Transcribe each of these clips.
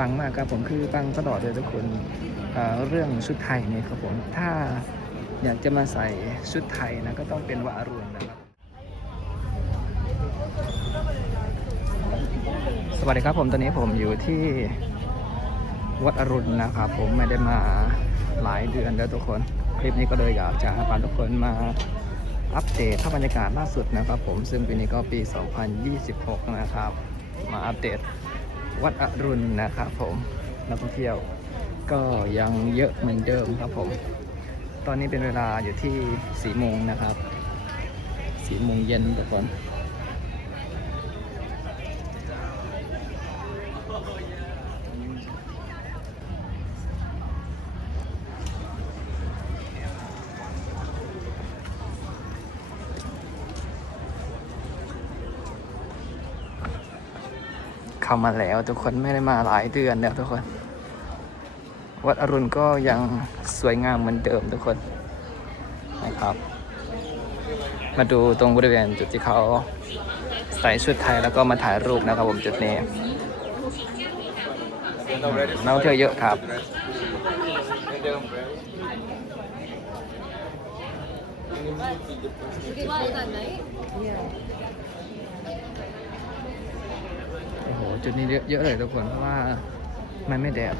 ปังมากครับผมคือปังตลอดเลยทุกคนเเรื่องชุดไทยเนี่ยครับผมถ้าอยากจะมาใส่ชุดไทยนะก็ต้องเป็นวาอรุณนะครับ สวัสดีครับผมตอนนี้ผมอยู่ที่วัดอรุณนะครับผมไม่ได้มาหลายเดือนแล้วทุกคน คลิปนี้ก็เลยอยากจะพาทุกคนมาอัปเดตภาพบรรยากาศล่าสุดนะครับผมซึ่งปีนี้ก็ปี 2026 นะครับ มาอัปเดต วัดอรุณนะครับผมนักท่องเที่ยวก็ยังเยอะเหมือนเดิมครับผม ตอนนี้เป็นเวลาอยู่ที่สี่โมงนะครับสี่โมงเย็นทุกคน เข้ามาแล้ว ทุกคนไม่ได้มาหลายเดือนแล้วทุกคน วัดอรุณก็ยังสวยงามเหมือนเดิมทุกคนนะครับ มาดูตรงบริเวณจุดที่เขาใส่ชุดไทยแล้วก็มาถ่ายรูปนะครับผมจุดนี้นักท่องเที่ยวเยอะครับโอ้โห จุดนี้เยอะเยอะเลยทุกคนเพราะว่ามันไม่แดด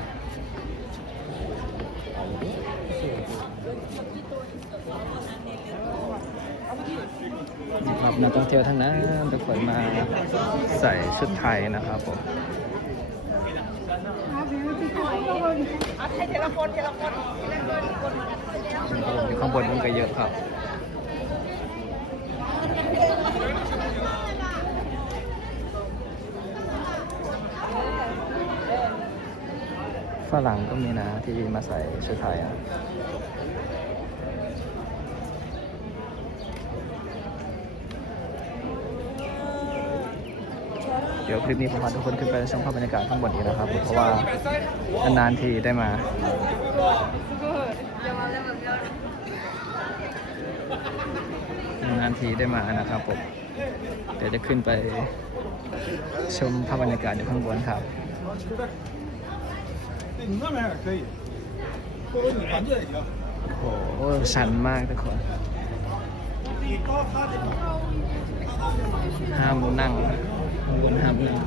นี่ครับนักท่องเที่ยวทั้งนั้นทุกคนมาใส่ชุดไทยนะครับผมอยู่ข้างบนมันก็เยอะครับ ฝรั่งก็มีนะ ที่มาใส่ชุดไทยอะเดี๋ยวคลิปนี้ผมพาทุกคนขึ้นไปชมภาพบรรยากาศข้างบนนี้นะครับ เพราะว่านานๆทีได้มานานทีได้มานะครับผม เดี๋ยวจะขึ้นไปชมภาพบรรยากาศอยู่ข้างบนครับ 你那边也可以，或者你环这也行。 โอ้โหชันมากทุกคน 你高他点。 ห้ามนั่งข้างบนห้ามนั่ง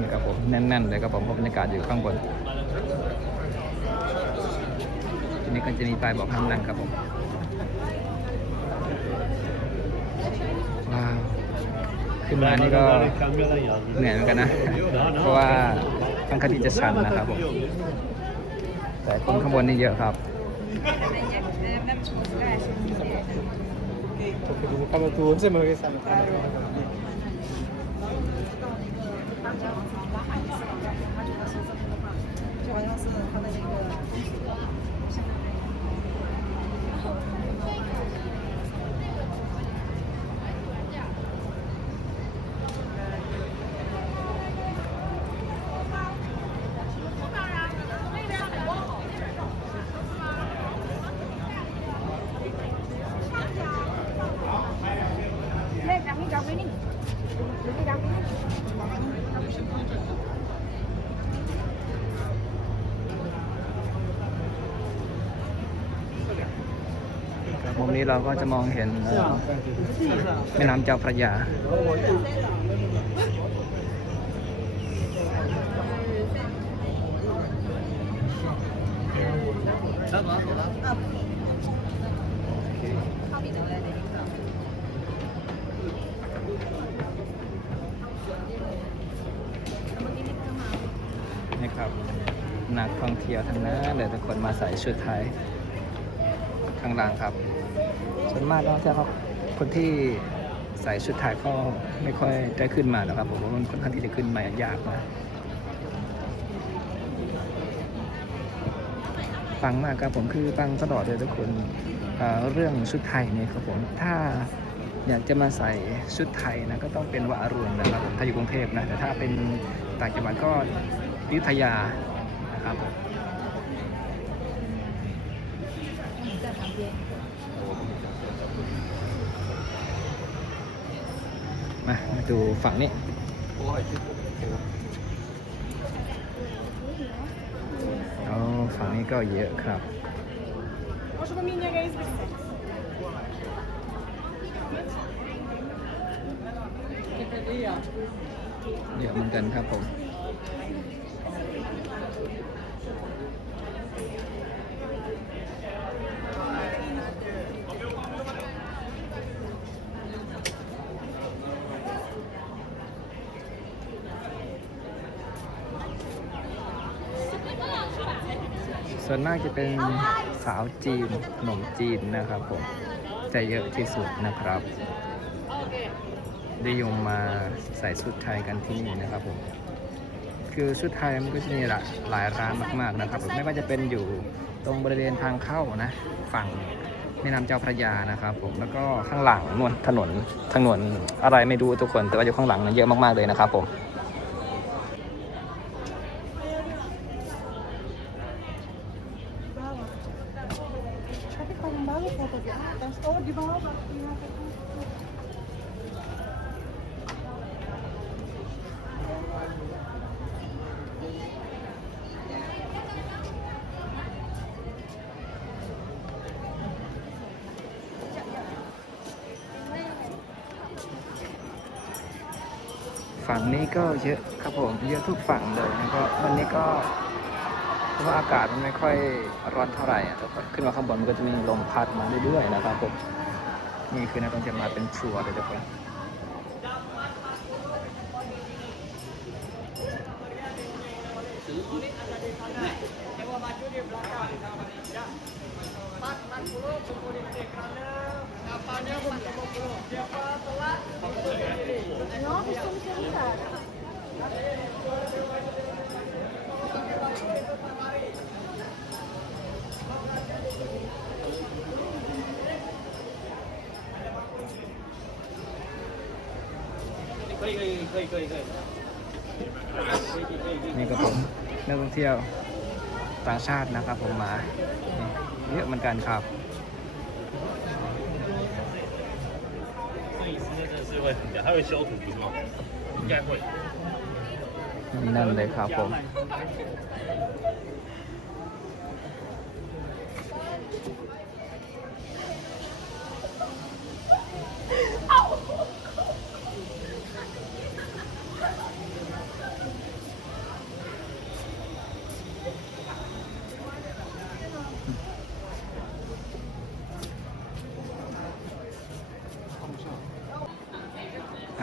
นี่ครับผมแน่นๆเลยครับผมเพราะบรรยากาศอยู่ข้างบน ทีนี้ก็จะมีป้ายบอกห้ามนั่งครับผม ว้าว ขึ้นมานี่ก็เหนื่อยเหมือนกันนะ เพราะว่าค่อนข้างที่จะชันนะครับผม แต่คนข้างบนนี่เยอะครับ 看到图这么个三个。就好像是他的那个。 เราก็จะมองเห็นแม่น้ำเจ้าพระยานี่ครับนักท่องเที่ยวทั้งนั้นเลยทุกคนมาใส่ชุดไทยข้างล่างครับ ส่วนมากนักท่องเที่ยวเขาคนที่ใส่ชุดไทยก็ไม่ค่อยได้ขึ้นมาหรอกครับผมว่ามันค่อนข้างที่จะขึ้นมายากนะปังมากครับผมคือปังตลอดเลยทุกคนเเรื่องชุดไทยเนี่ยครับผมถ้าอยากจะมาใส่ชุดไทยนะก็ต้องเป็นวารุณนะครับผมถ้าอยู่กรุงเทพนะแต่ถ้าเป็นต่างจังหวัดก็ยุธยานะครับ มามาดูฝั่งนี้อ๋อฝั่งนี้ก็เยอะครับเยอะเหมือนกันครับผม ส่วนมากจะเป็นสาวจีนขนมจีนนะครับผมจะเยอะที่สุดนะครับได้ยงมาใส่ชุดไทยกันที่นี่นะครับผมคือชุดไทยมันก็จะมีหลายหลายร้านมาก ๆนะครับผมไม่ว่าจะเป็นอยู่ตรงบริเวณทางเข้านะ ฝั่งแม่น้ำเจ้าพระยานะครับผมแล้วก็ข้างหลังนวลถนนถนนอะไรไม่รู้ทุกคน แต่ว่าอยู่ข้างหลังนั้นเยอะมากๆเลยนะครับผม ฝั่งนี้ก็เยอะครับผมเยอะทุกฝั่งเลยแล้วก็วันนี้ก็เพราะว่าอากาศมันไม่ค่อยร้อนเท่าไหร่อะแต่ขึ้นมาข้างบนมันก็จะมีลมพัดมาเรื่อยๆนะครับผมนี่คือนักท่องเที่ยวมาเป็นชัวร์เลยทุกคน 可以可以可以可以可以。 นี่ก็ผมนักท่องเที่ยวต่างชาตินะครับผมมานี่เยอะเหมือนกันครับ 会很凉，它会消暑，吗？应该会。那得看风。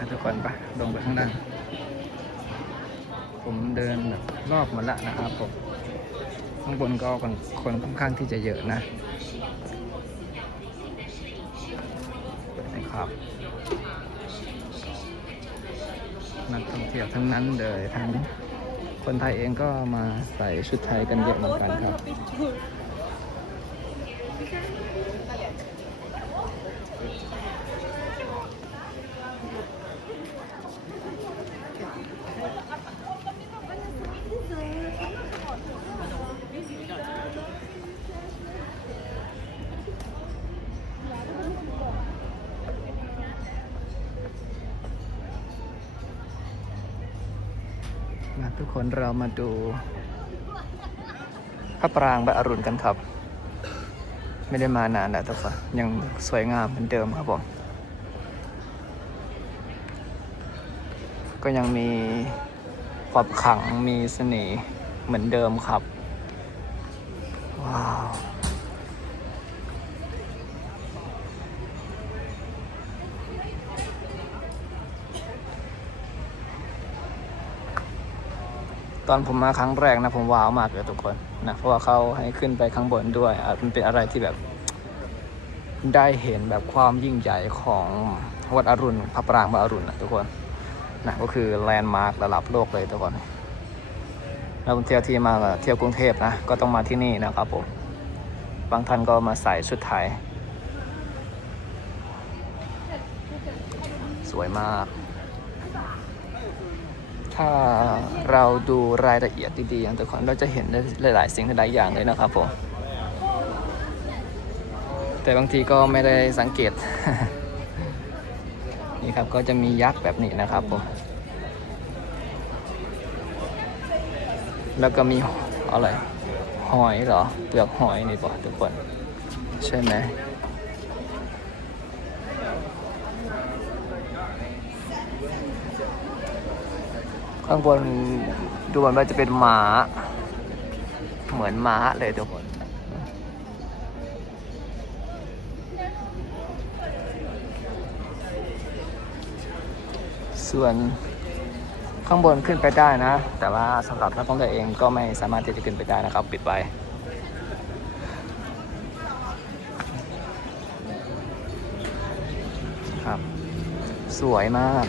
อะทุกคนไปลงไปข้างล่างผมเดินแบบรอบหมดละนะครับผมข้างบนก็คนค่อนข้างที่จะเยอะนะนะครับนักท่องเที่ยวทั้งนั้นเลยทั้งคนไทยเองก็มาใส่ชุดไทยกันเยอะเหมือนกันครับ ทุกคนเรามาดูพระปรางพระอรุณกันครับ ไม่ได้มานานแล้วแต่ว่ายังสวยงามเหมือนเดิมครับผมก็ยังมีความขังมีเสน่ห์เหมือนเดิมครับ ตอนผมมาครั้งแรกนะผมว้าวมากเลยทุกคนนะเพราะว่าเขาให้ขึ้นไปข้างบนด้วยอะมันเป็นอะไรที่แบบได้เห็นแบบความยิ่งใหญ่ของวัดอรุณพระปรางพระอรุณนะทุกคนนะก็คือแลนด์มาร์คระดับโลกเลยทุกคนนักท่องเที่ยวที่มาเที่ยวกรุงเทพนะก็ต้องมาที่นี่นะครับผมบางท่านก็มาใส่ชุดไทย สวยมาก ถ้าเราดูรายละเอียดดีๆอย่างทุกคนเราจะเห็นได้หลาย ๆ สิ่งหลายอย่างเลยนะครับผมแต่บางทีก็ไม่ได้สังเกต นี่ครับก็จะมียักษ์แบบนี้นะครับผมแล้วก็มีอะไรหอยเหรอเปลือกหอยนี่ป่ะทุกคน ใช่ไหม ข้างบนดูเหมือนว่าจะเป็นหมา เหมือนม้าเลยทุกคนส่วนข้างบนขึ้นไปได้นะ แต่ว่าสำหรับนักท่องเที่ยวเองก็ไม่สามารถที่จะขึ้นไปได้นะครับ ปิดไปครับ สวยมาก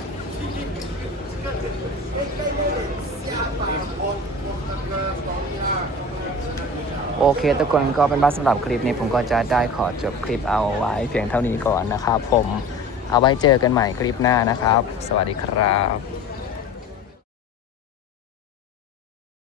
โอเคทุกคนก็เป็นบ้าสำหรับคลิปนี้ผมก็จะได้ขอจบคลิปเอาไว้เพียงเท่านี้ก่อนนะครับผมเอาไว้เจอกันใหม่คลิปหน้านะครับ สวัสดีครับ